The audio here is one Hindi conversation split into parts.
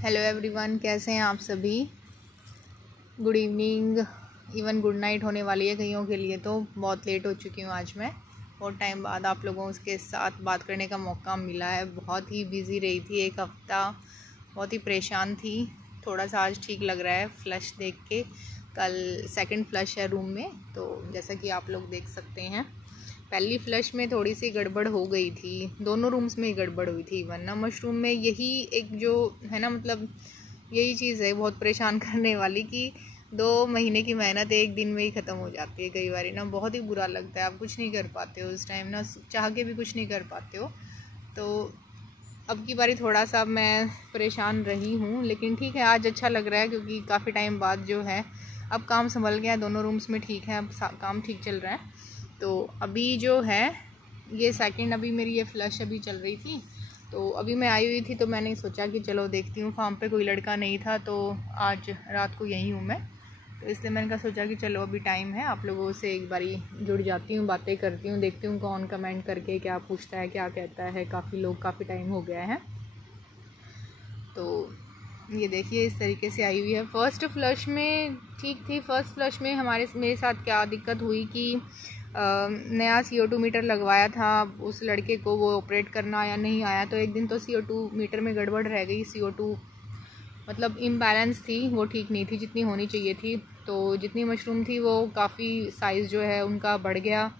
हेलो एवरीवन, कैसे हैं आप सभी। Good evening, even good night होने वाली है कईयों के लिए। तो बहुत लेट हो चुकी हूँ आज मैं। बहुत टाइम बाद आप लोगों के साथ बात करने का मौका मिला है। बहुत ही बिज़ी रही थी एक हफ़्ता, बहुत ही परेशान थी। थोड़ा सा आज ठीक लग रहा है फ्लश देख के। कल सेकंड फ्लश है रूम में, तो जैसा कि आप लोग देख सकते हैं। पहली फ्लश में थोड़ी सी गड़बड़ हो गई थी, दोनों रूम्स में गड़बड़ हुई थी। वरना मशरूम में यही एक जो है ना, मतलब यही चीज़ है बहुत परेशान करने वाली कि 2 महीने की मेहनत एक दिन में ही ख़त्म हो जाती है। कई बार ना बहुत ही बुरा लगता है, आप कुछ नहीं कर पाते हो उस टाइम ना, चाह के भी कुछ नहीं कर पाते हो। तो अब की बारी थोड़ा सा मैं परेशान रही हूँ, लेकिन ठीक है, आज अच्छा लग रहा है क्योंकि काफ़ी टाइम बाद जो है अब काम संभल गया है। दोनों रूम्स में ठीक है, अब काम ठीक चल रहा है। तो अभी जो है ये सेकंड, अभी मेरी ये फ्लश अभी चल रही थी। तो अभी मैं आई हुई थी, तो मैंने सोचा कि चलो देखती हूँ। फार्म पे कोई लड़का नहीं था, तो आज रात को यहीं हूँ मैं, तो इसलिए मैंने कहा सोचा कि चलो अभी टाइम है, आप लोगों से एक बारी जुड़ जाती हूँ, बातें करती हूँ, देखती हूँ कौन कमेंट करके क्या पूछता है, क्या कहता है। काफ़ी लोग, काफ़ी टाइम हो गया है। तो ये देखिए इस तरीके से आई हुई है। फर्स्ट फ्लश में ठीक थी। फर्स्ट फ्लश में मेरे साथ क्या दिक्कत हुई कि नया CO2 मीटर लगवाया था उस लड़के को, वो ऑपरेट करना आया नहीं आया। तो एक दिन तो CO2 मीटर में गड़बड़ रह गई। CO2 मतलब इम्बैलेंस थी, वो ठीक नहीं थी जितनी होनी चाहिए थी। तो जितनी मशरूम थी वो काफ़ी साइज़ जो है उनका बढ़ गया।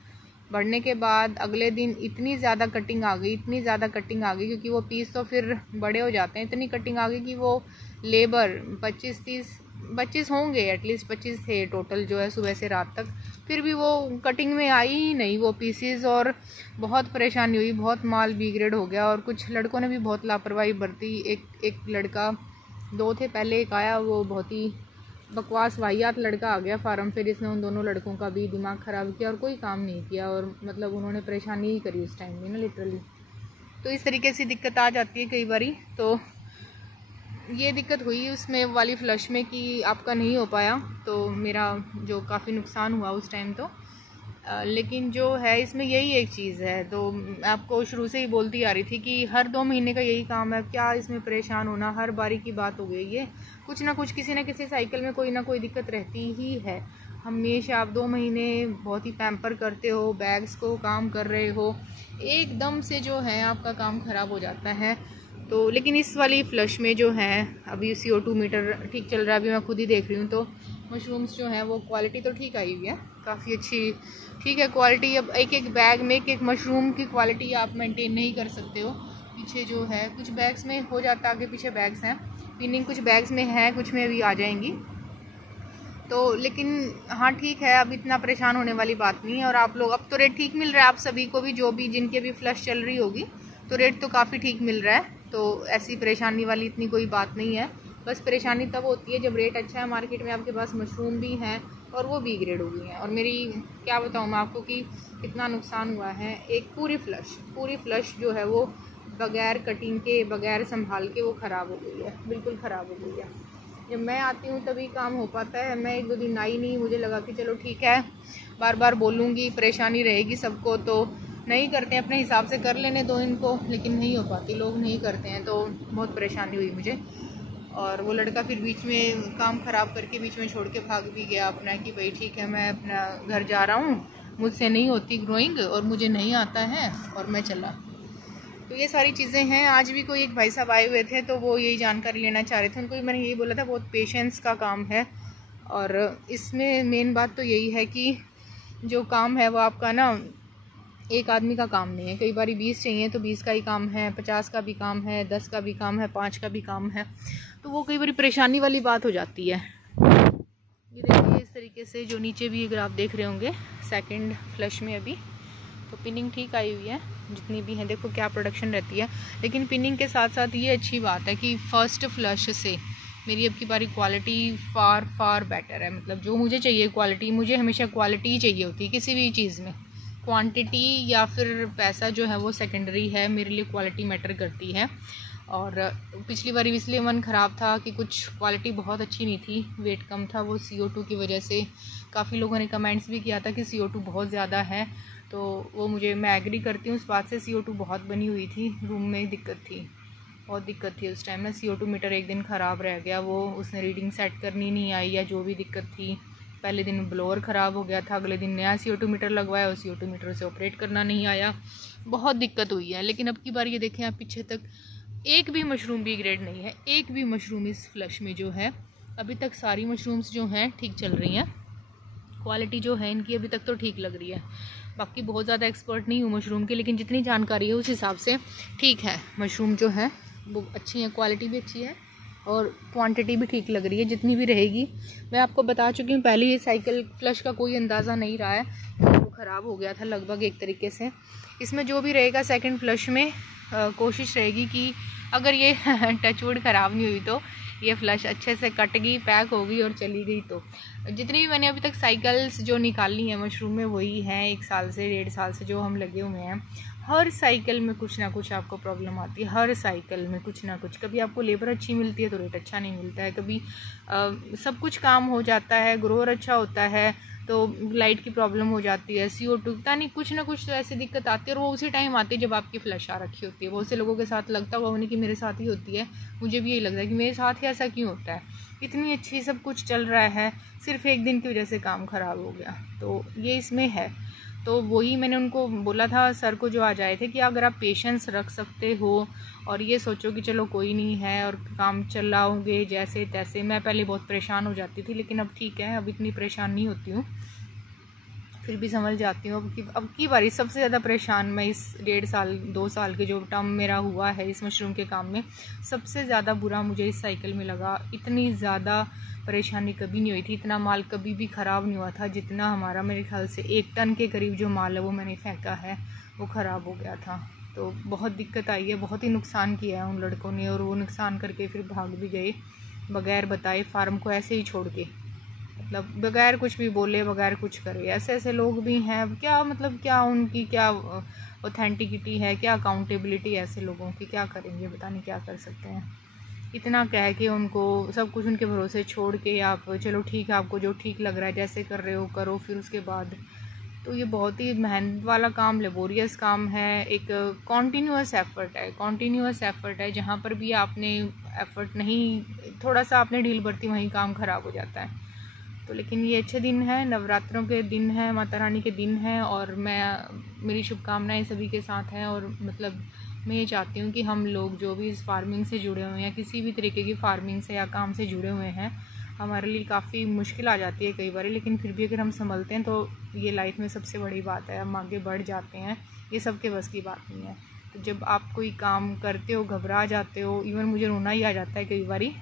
बढ़ने के बाद अगले दिन इतनी ज़्यादा कटिंग आ गई, इतनी ज़्यादा कटिंग आ गई, क्योंकि वो पीस तो फिर बड़े हो जाते हैं। इतनी कटिंग आ गई कि वो लेबर 25 होंगे, एटलीस्ट 25 थे टोटल जो है सुबह से रात तक। फिर भी वो कटिंग में आई ही नहीं वो पीसीज, और बहुत परेशानी हुई, बहुत माल बिग्रेड हो गया। और कुछ लड़कों ने भी बहुत लापरवाही बरती। एक लड़का, 2 थे पहले, एक आया, वो बहुत ही बकवास वाहियात लड़का आ गया फार्म पे, जिसने उन दोनों लड़कों का भी दिमाग ख़राब किया और कोई काम नहीं किया। और मतलब उन्होंने परेशानी ही करी उस टाइम में ना, लिटरली। तो इस तरीके से दिक्कत आ जाती है कई बारी। तो ये दिक्कत हुई उसमें वाली फ़्लश में कि आपका नहीं हो पाया, तो मेरा जो काफ़ी नुकसान हुआ उस टाइम। तो लेकिन जो है इसमें यही एक चीज़ है, तो आपको शुरू से ही बोलती आ रही थी कि हर 2 महीने का यही काम है, क्या इसमें परेशान होना। हर बारी की बात हो गई है, कुछ ना कुछ, किसी ना किसी साइकिल में कोई ना कोई दिक्कत रहती ही है हमेशा। आप 2 महीने बहुत ही पैम्पर करते हो, बैग्स को काम कर रहे हो, एकदम से जो है आपका काम ख़राब हो जाता है। तो लेकिन इस वाली फ्लश में जो है अभी CO2 मीटर ठीक चल रहा है। अभी मैं खुद ही देख रही हूँ, तो मशरूम्स जो हैं वो क्वालिटी तो ठीक आई हुई है, काफ़ी अच्छी ठीक है क्वालिटी। अब एक बैग में एक मशरूम की क्वालिटी आप मेंटेन नहीं कर सकते हो। पीछे जो है कुछ बैग्स में हो जाता है, आगे पीछे बैग्स हैं, पिनिंग कुछ बैग्स में है, कुछ में अभी आ जाएंगी। तो लेकिन हाँ ठीक है, अब इतना परेशान होने वाली बात नहीं है। और आप लोग, अब तो रेट ठीक मिल रहा है आप सभी को भी, जो भी जिनकी अभी फ्लश चल रही होगी, तो रेट तो काफ़ी ठीक मिल रहा है। तो ऐसी परेशानी वाली इतनी कोई बात नहीं है। बस परेशानी तब होती है जब रेट अच्छा है मार्केट में, आपके पास मशरूम भी हैं और वो बी ग्रेड हो गई हैं। और मेरी क्या बताऊँ मैं आपको कि कितना नुकसान हुआ है। एक पूरी फ्लश जो है वो बगैर कटिंग के, बगैर संभाल के वो ख़राब हो गई है, बिल्कुल ख़राब हो गई है। जब मैं आती हूँ तभी काम हो पाता है। मैं 1-2 दिन आई नहीं, मुझे लगा कि चलो ठीक है, बार बार बोलूँगी, परेशानी रहेगी सबको, तो नहीं करते हैं, अपने हिसाब से कर लेने दो इनको। लेकिन नहीं हो पाती, लोग नहीं करते हैं, तो बहुत परेशानी हुई मुझे। और वो लड़का फिर बीच में काम ख़राब करके बीच में छोड़ के भाग भी गया अपना, कि भाई ठीक है मैं अपना घर जा रहा हूँ, मुझसे नहीं होती ग्रोइंग और मुझे नहीं आता है, और मैं चला। तो ये सारी चीज़ें हैं। आज भी कोई एक भाई साहब आए हुए थे, तो वो यही जानकारी लेना चाह रहे थे। उनको मैंने यही बोला था, बहुत पेशेंस का काम है। और इसमें मेन बात तो यही है कि जो काम है वो आपका ना एक आदमी का काम नहीं है। कई बार 20 चाहिए तो 20 का ही काम है, 50 का भी काम है, 10 का भी काम है, 5 का भी काम है। तो वो कई बार परेशानी वाली बात हो जाती है। ये देखिए इस तरीके से, जो नीचे भी अगर आप देख रहे होंगे सेकंड फ्लश में अभी तो पिनिंग ठीक आई हुई है, जितनी भी है। देखो क्या प्रोडक्शन रहती है। लेकिन पिनिंग के साथ साथ ये अच्छी बात है कि फर्स्ट फ्लश से मेरी अब की बारी क्वालिटी फार बेटर है। मतलब जो मुझे चाहिए क्वालिटी, मुझे हमेशा क्वालिटी ही चाहिए होती है किसी भी चीज़ में। क्वांटिटी या फिर पैसा जो है वो सेकेंडरी है, मेरे लिए क्वालिटी मैटर करती है। और पिछली बार इसलिए मन ख़राब था कि कुछ क्वालिटी बहुत अच्छी नहीं थी, वेट कम था, वो CO2 की वजह से। काफ़ी लोगों ने कमेंट्स भी किया था कि CO2 बहुत ज़्यादा है, तो वो मैं एग्री करती हूँ उस बात से। CO2 बहुत बनी हुई थी, रूम में दिक्कत थी। बहुत दिक्कत थी उस टाइम ना। CO2 मीटर एक दिन ख़राब रह गया, वो उसने रीडिंग सेट करनी नहीं आई या जो भी दिक्कत थी। पहले दिन ब्लोअर ख़राब हो गया था, अगले दिन नया CO2 मीटर लगवाया और CO2 मीटर से ऑपरेट करना नहीं आया। बहुत दिक्कत हुई है। लेकिन अब की बार ये देखें आप पीछे तक एक भी मशरूम भी ग्रेड नहीं है, एक भी मशरूम इस फ्लश में जो है अभी तक सारी मशरूम्स जो हैं ठीक चल रही हैं। क्वालिटी जो है इनकी अभी तक तो ठीक लग रही है। बाकी बहुत ज़्यादा एक्सपर्ट नहीं हूँ मशरूम की, लेकिन जितनी जानकारी है उस हिसाब से ठीक है। मशरूम जो है वो अच्छी है, क्वालिटी भी अच्छी है और क्वांटिटी भी ठीक लग रही है जितनी भी रहेगी। मैं आपको बता चुकी हूँ पहले, ये साइकिल फ्लश का कोई अंदाज़ा नहीं रहा है, वो ख़राब हो गया था लगभग एक तरीके से। इसमें जो भी रहेगा सेकंड फ्लश में कोशिश रहेगी कि अगर ये टचवुड ख़राब नहीं हुई तो ये फ्लश अच्छे से कट गई, पैक होगी और चली गई। तो जितनी भी मैंने अभी तक साइकिल्स जो निकाली हैं मशरूम में वही हैं 1 साल से 1.5 साल से जो हम लगे हुए हैं। हर साइकिल में कुछ ना कुछ आपको प्रॉब्लम आती है, हर साइकिल में कुछ ना कुछ। कभी आपको लेबर अच्छी मिलती है तो रेट अच्छा नहीं मिलता है, कभी सब कुछ काम हो जाता है, ग्रोअर अच्छा होता है तो लाइट की प्रॉब्लम हो जाती है, CO2 पता नहीं कुछ ना कुछ तो ऐसी दिक्कत आती है। और वो उसी टाइम आती है जब आपकी फ्लश आ रखी होती है। बहुत से लोगों के साथ लगता हुआ उन्हें कि मेरे साथ ही होती है, मुझे भी यही लगता है कि मेरे साथ ही ऐसा क्यों होता है। इतनी अच्छी सब कुछ चल रहा है, सिर्फ एक दिन की वजह से काम ख़राब हो गया। तो ये इसमें है। तो वही मैंने उनको बोला था सर को जो आ जाए थे कि अगर आप पेशेंस रख सकते हो और ये सोचो कि चलो कोई नहीं है और काम चलाओगे जैसे तैसे। मैं पहले बहुत परेशान हो जाती थी, लेकिन अब ठीक है, अब इतनी परेशान नहीं होती हूँ, फिर भी संभल जाती हूँ। अब की बारी सबसे ज़्यादा परेशान मैं इस 1.5 साल 2 साल के जो टर्म मेरा हुआ है इस मशरूम के काम में, सबसे ज़्यादा बुरा मुझे इस साइकिल में लगा। इतनी ज़्यादा परेशानी कभी नहीं हुई थी, इतना माल कभी भी ख़राब नहीं हुआ था जितना हमारा। मेरे ख्याल से 1 टन के करीब जो माल है वो मैंने फेंका है वो ख़राब हो गया था। तो बहुत दिक्कत आई है, बहुत ही नुकसान किया है उन लड़कों ने, और वो नुकसान करके फिर भाग भी गए बगैर बताए, फार्म को ऐसे ही छोड़ के, मतलब बगैर कुछ भी बोले, बगैर कुछ करे। ऐसे ऐसे लोग भी हैं। क्या मतलब, क्या उनकी क्या ऑथेंटिसिटी है, क्या अकाउंटेबिलिटी है ऐसे लोगों की, क्या करेंगे, पता नहीं क्या कर सकते हैं। इतना कह के उनको सब कुछ उनके भरोसे छोड़ के आप चलो ठीक है, आपको जो ठीक लग रहा है जैसे कर रहे हो करो, फिर उसके बाद तो ये बहुत ही मेहनत वाला काम, लेबोरियस काम है, एक कॉन्टीन्यूअस एफ़र्ट है। जहाँ पर भी आपने एफ़र्ट नहीं, थोड़ा सा आपने ढील बरती वहीं काम ख़राब हो जाता है। तो लेकिन ये अच्छे दिन हैं, नवरात्रों के दिन हैं, माता रानी के दिन हैं, और मेरी शुभकामनाएं सभी के साथ हैं। और मतलब मैं ये चाहती हूँ कि हम लोग जो भी इस फार्मिंग से जुड़े हुए हैं, किसी भी तरीके की फार्मिंग से या काम से जुड़े हुए हैं, हमारे लिए काफ़ी मुश्किल आ जाती है कई बार, लेकिन फिर भी अगर हम संभलते हैं तो ये लाइफ में सबसे बड़ी बात है, हम आगे बढ़ जाते हैं। ये सबके बस की बात नहीं है। तो जब आप कोई काम करते हो, घबरा जाते हो, इवन मुझे रोना ही आ जाता है कई बारी,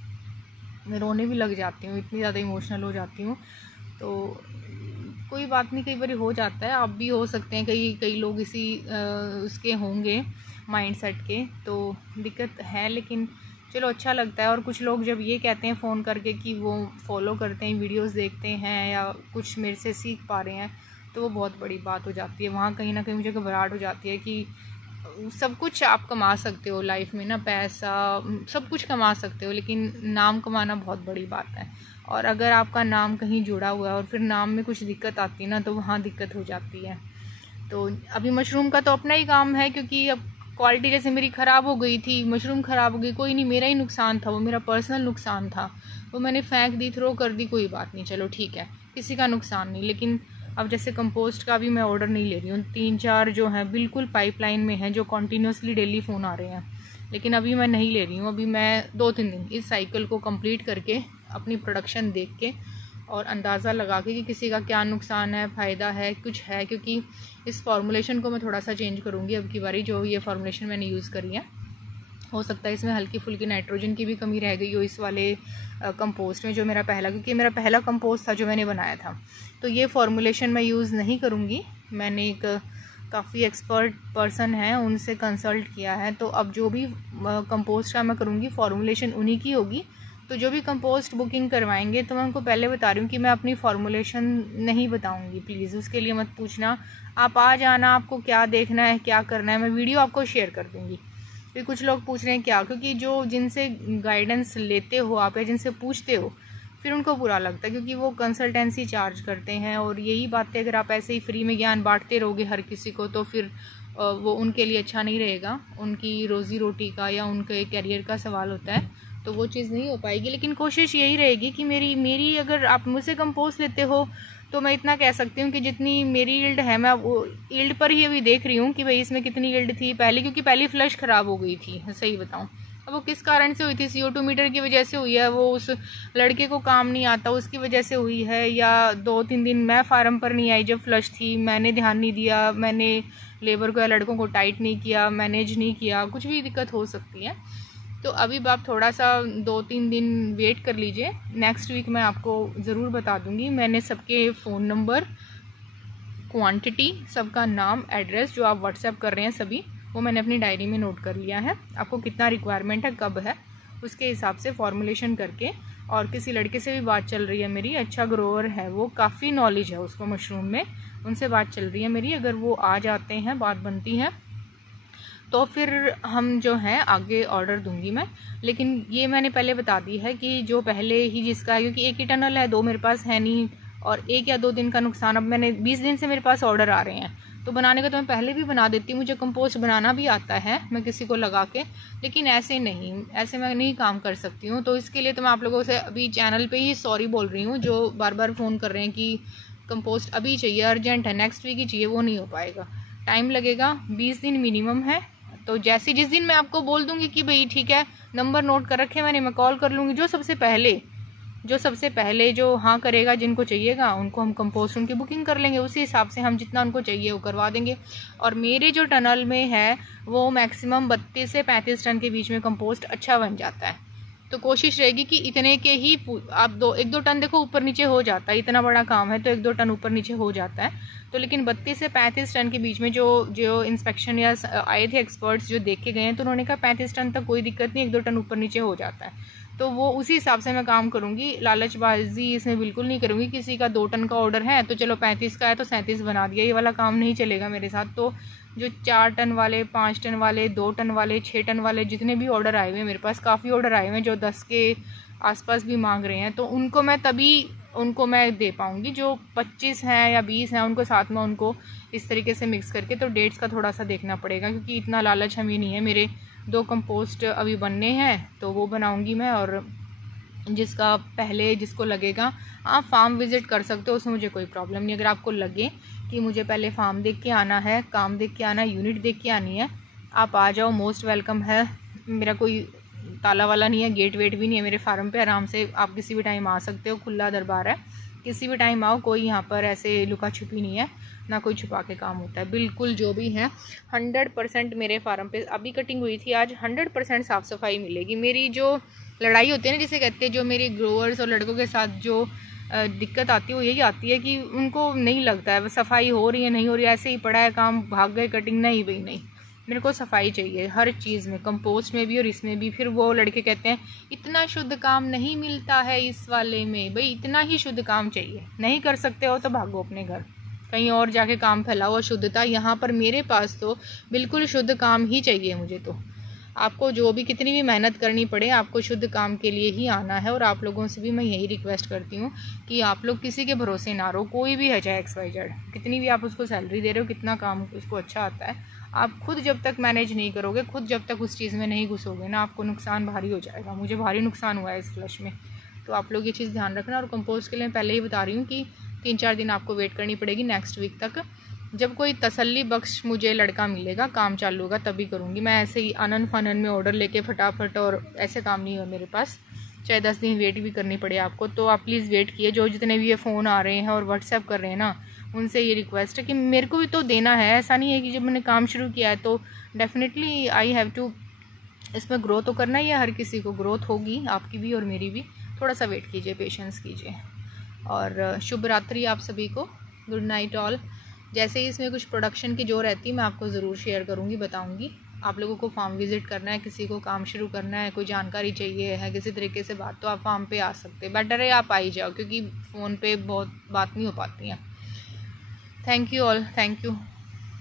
मैं रोने भी लग जाती हूँ, इतनी ज़्यादा इमोशनल हो जाती हूँ। तो कोई बात नहीं, कई बार हो जाता है, आप भी हो सकते हैं, कई लोग इसी उसके होंगे माइंडसेट के, तो दिक्कत है। लेकिन चलो अच्छा लगता है। और कुछ लोग जब ये कहते हैं फ़ोन करके कि वो फॉलो करते हैं, वीडियोस देखते हैं या कुछ मेरे से सीख पा रहे हैं, तो वो बहुत बड़ी बात हो जाती है। वहाँ कहीं ना कहीं मुझे घबराहट हो जाती है कि सब कुछ आप कमा सकते हो लाइफ में ना, पैसा सब कुछ कमा सकते हो, लेकिन नाम कमाना बहुत बड़ी बात है। और अगर आपका नाम कहीं जुड़ा हुआ है और फिर नाम में कुछ दिक्कत आती है ना, तो वहाँ दिक्कत हो जाती है। तो अभी मशरूम का तो अपना ही काम है, क्योंकि अब क्वालिटी जैसे मेरी ख़राब हो गई थी, मशरूम ख़राब हो गई, कोई नहीं, मेरा ही नुकसान था, वो मेरा पर्सनल नुकसान था, वो मैंने फेंक दी, थ्रो कर दी, कोई बात नहीं, चलो ठीक है, किसी का नुकसान नहीं। लेकिन अब जैसे कंपोस्ट का भी मैं ऑर्डर नहीं ले रही हूँ, 3-4 जो हैं बिल्कुल पाइपलाइन में हैं, जो कॉन्टीन्यूसली डेली फ़ोन आ रहे हैं, लेकिन अभी मैं नहीं ले रही हूँ। अभी मैं 2-3 दिन इस साइकिल को कंप्लीट करके अपनी प्रोडक्शन देख के और अंदाज़ा लगा के कि किसी का क्या नुकसान है, फ़ायदा है, कुछ है, क्योंकि इस फार्मूलेशन को मैं थोड़ा सा चेंज करूँगी अब की बारी। जो ये फार्मूलेशन मैंने यूज़ करी है, हो सकता है इसमें हल्की फुल्की नाइट्रोजन की भी कमी रह गई हो इस वाले कंपोस्ट में, जो मेरा पहला, क्योंकि मेरा पहला कंपोस्ट था जो मैंने बनाया था। तो ये फार्मूलेशन मैं यूज़ नहीं करूँगी। मैंने एक काफ़ी एक्सपर्ट पर्सन है, उनसे कंसल्ट किया है। तो अब जो भी कंपोस्ट का मैं करूँगी फार्मूलेशन उन्हीं की होगी। तो जो भी कंपोस्ट बुकिंग करवाएंगे तो मैं उनको पहले बता रही हूँ कि मैं अपनी फार्मूलेशन नहीं बताऊँगी, प्लीज़ उसके लिए मत पूछना। आप आ जाना, आपको क्या देखना है, क्या करना है, मैं वीडियो आपको शेयर कर दूँगी। फिर कुछ लोग पूछ रहे हैं क्या, क्योंकि जो जिनसे गाइडेंस लेते हो आप या जिनसे पूछते हो, फिर उनको बुरा लगता है, क्योंकि वो कंसल्टेंसी चार्ज करते हैं। और यही बातें अगर आप ऐसे ही फ्री में ज्ञान बांटते रहोगे हर किसी को, तो फिर वो उनके लिए अच्छा नहीं रहेगा, उनकी रोज़ी रोटी का या उनके करियर का सवाल होता है, तो वो चीज़ नहीं हो पाएगी। लेकिन कोशिश यही रहेगी कि मेरी अगर आप मुझसे कंपोस्ट लेते हो तो मैं इतना कह सकती हूँ कि जितनी मेरी यील्ड है, मैं वो यील्ड पर ही अभी देख रही हूँ कि भाई इसमें कितनी यील्ड थी पहले, क्योंकि पहली फ्लश ख़राब हो गई थी, सही बताऊँ। अब वो किस कारण से हुई थी, CO2 मीटर की वजह से हुई है, वो उस लड़के को काम नहीं आता उसकी वजह से हुई है, या 2-3 दिन मैं फार्म पर नहीं आई जब फ्लश थी, मैंने ध्यान नहीं दिया, मैंने लेबर को या लड़कों को टाइट नहीं किया, मैनेज नहीं किया, कुछ भी दिक्कत हो सकती है। तो अभी आप थोड़ा सा 2-3 दिन वेट कर लीजिए, नेक्स्ट वीक मैं आपको ज़रूर बता दूंगी। मैंने सबके फ़ोन नंबर, क्वांटिटी, सबका नाम, एड्रेस जो आप व्हाट्सएप कर रहे हैं सभी, वो मैंने अपनी डायरी में नोट कर लिया है। आपको कितना रिक्वायरमेंट है, कब है, उसके हिसाब से फॉर्मुलेशन करके, और किसी लड़के से भी बात चल रही है मेरी, अच्छा ग्रोअर है वो, काफ़ी नॉलेज है उसको मशरूम में, उनसे बात चल रही है मेरी। अगर वो आ जाते हैं, बात बनती है, तो फिर हम जो है आगे ऑर्डर दूंगी मैं। लेकिन ये मैंने पहले बता दी है कि जो पहले ही जिसका है, क्योंकि एक ही टनल है, 2 मेरे पास है नहीं, और 1 या 2 दिन का नुकसान। अब मैंने 20 दिन से मेरे पास ऑर्डर आ रहे हैं, तो बनाने का तो मैं पहले भी बना देती हूँ, मुझे कंपोस्ट बनाना भी आता है, मैं किसी को लगा के। लेकिन ऐसे नहीं, ऐसे मैं नहीं काम कर सकती हूँ। तो इसके लिए तो मैं आप लोगों से अभी चैनल पे ही सॉरी बोल रही हूँ, जो बार बार फ़ोन कर रहे हैं कि कंपोस्ट अभी चाहिए, अर्जेंट है, नेक्स्ट वीक ही चाहिए, वो नहीं हो पाएगा, टाइम लगेगा, 20 दिन मिनिमम है। तो जैसे जिस दिन मैं आपको बोल दूंगी कि भाई ठीक है, नंबर नोट कर रखे मैंने, मैं कॉल कर लूँगी, जो सबसे पहले जो हाँ करेगा, जिनको चाहिएगा उनको हम कंपोस्ट उनकी बुकिंग कर लेंगे, उसी हिसाब से हम जितना उनको चाहिए वो करवा देंगे। और मेरे जो टनल में है वो मैक्सिमम 32 से 35 टन के बीच में कंपोस्ट अच्छा बन जाता है। तो कोशिश रहेगी कि इतने के ही आप 1-2 टन, देखो ऊपर नीचे हो जाता है, इतना बड़ा काम है तो 1-2 टन ऊपर नीचे हो जाता है। तो लेकिन 32 से 35 टन के बीच में जो इंस्पेक्शन या आए थे एक्सपर्ट्स जो देख के गए हैं, तो उन्होंने कहा 35 टन तक कोई दिक्कत नहीं, 1-2 टन ऊपर नीचे हो जाता है। तो वो उसी हिसाब से मैं काम करूंगी, लालचबाजी इसमें बिल्कुल नहीं करूंगी। किसी का 2 टन का ऑर्डर है तो चलो 35 का है तो 37 बना दिया, ये वाला काम नहीं चलेगा मेरे साथ। तो जो 4 टन वाले, 5 टन वाले, 2 टन वाले, 6 टन वाले, जितने भी ऑर्डर आए हुए हैं मेरे पास, काफ़ी ऑर्डर आए हुए हैं जो 10 के आसपास भी मांग रहे हैं, तो उनको मैं दे पाऊँगी। जो 25 हैं या 20 हैं उनको साथ में उनको इस तरीके से मिक्स करके, तो डेट्स का थोड़ा सा देखना पड़ेगा, क्योंकि इतना लालच हमें नहीं है। मेरे 2 कंपोस्ट अभी बनने हैं तो वो बनाऊँगी मैं, और जिसका पहले जिसको लगेगा, आप फार्म विज़िट कर सकते हो, उसमें मुझे कोई प्रॉब्लम नहीं। अगर आपको लगे कि मुझे पहले फार्म देख के आना है, काम देख के आना है, यूनिट देख के आनी है, आप आ जाओ, मोस्ट वेलकम है। मेरा कोई ताला वाला नहीं है, गेट वेट भी नहीं है मेरे फार्म पे, आराम से आप किसी भी टाइम आ सकते हो, खुला दरबार है, किसी भी टाइम आओ, कोई यहाँ पर ऐसे लुका छुपी नहीं है, ना कोई छुपा के काम होता है। बिल्कुल जो भी है 100% मेरे फार्म पे अभी कटिंग हुई थी, आज 100% साफ़ सफाई मिलेगी। मेरी जो लड़ाई होती है ना, जिसे कहते हैं, जो मेरे ग्रोअर्स और लड़कों के साथ जो दिक्कत आती है वो यही आती है कि उनको नहीं लगता है सफाई हो रही है, नहीं हो रही है, ऐसे ही पड़ा है काम, भाग गए कटिंग, नहीं भाई नहीं, मेरे को सफाई चाहिए हर चीज़ में, कंपोस्ट में भी और इसमें भी। फिर वो लड़के कहते हैं इतना शुद्ध काम नहीं मिलता है इस वाले में, भाई इतना ही शुद्ध काम चाहिए, नहीं कर सकते हो तो भागो अपने घर, कहीं और जाके काम फैलाओ शुद्धता। यहाँ पर मेरे पास तो बिल्कुल शुद्ध काम ही चाहिए मुझे। तो आपको जो भी कितनी भी मेहनत करनी पड़े, आपको शुद्ध काम के लिए ही आना है। और आप लोगों से भी मैं यही रिक्वेस्ट करती हूँ कि आप लोग किसी के भरोसे ना रहो, कोई भी है चाहे XYZ, कितनी भी आप उसको सैलरी दे रहे हो, कितना काम उसको अच्छा आता है, आप खुद जब तक मैनेज नहीं करोगे, खुद जब तक उस चीज़ में नहीं घुसोगे ना, आपको नुकसान भारी हो जाएगा। मुझे भारी नुकसान हुआ है इस फ्लश में, तो आप लोग ये चीज़ ध्यान रखना। और कंपोस्ट के लिए पहले ही बता रही हूँ कि 3-4 दिन आपको वेट करनी पड़ेगी, नेक्स्ट वीक तक। जब कोई तसल्ली बख्श मुझे लड़का मिलेगा, काम चालू होगा, तभी करूँगी मैं। ऐसे ही अनन फनन में ऑर्डर लेके फटाफट और ऐसे काम नहीं हो मेरे पास, चाहे 10 दिन वेट भी करनी पड़े आपको। तो आप प्लीज़ वेट किए, जो जितने भी ये फ़ोन आ रहे हैं और व्हाट्सएप कर रहे हैं ना, उनसे ये रिक्वेस्ट है कि मेरे को भी तो देना है। ऐसा नहीं है कि जब मैंने काम शुरू किया है तो डेफिनेटली आई हैव टू इसमें ग्रोथ तो करना ही है, हर किसी को ग्रोथ होगी, आपकी भी और मेरी भी। थोड़ा सा वेट कीजिए, पेशेंस कीजिए। और शुभ रात्रि आप सभी को, गुड नाइट ऑल। जैसे ही इसमें कुछ प्रोडक्शन की जो रहती है मैं आपको ज़रूर शेयर करूँगी, बताऊँगी। आप लोगों को फार्म विज़िट करना है, किसी को काम शुरू करना है, कोई जानकारी चाहिए है किसी तरीके से बात, तो आप फार्म पे आ सकते हैं। बेटर है आप आ ही जाओ, क्योंकि फ़ोन पे बहुत बात नहीं हो पाती है। Thank you all, thank you.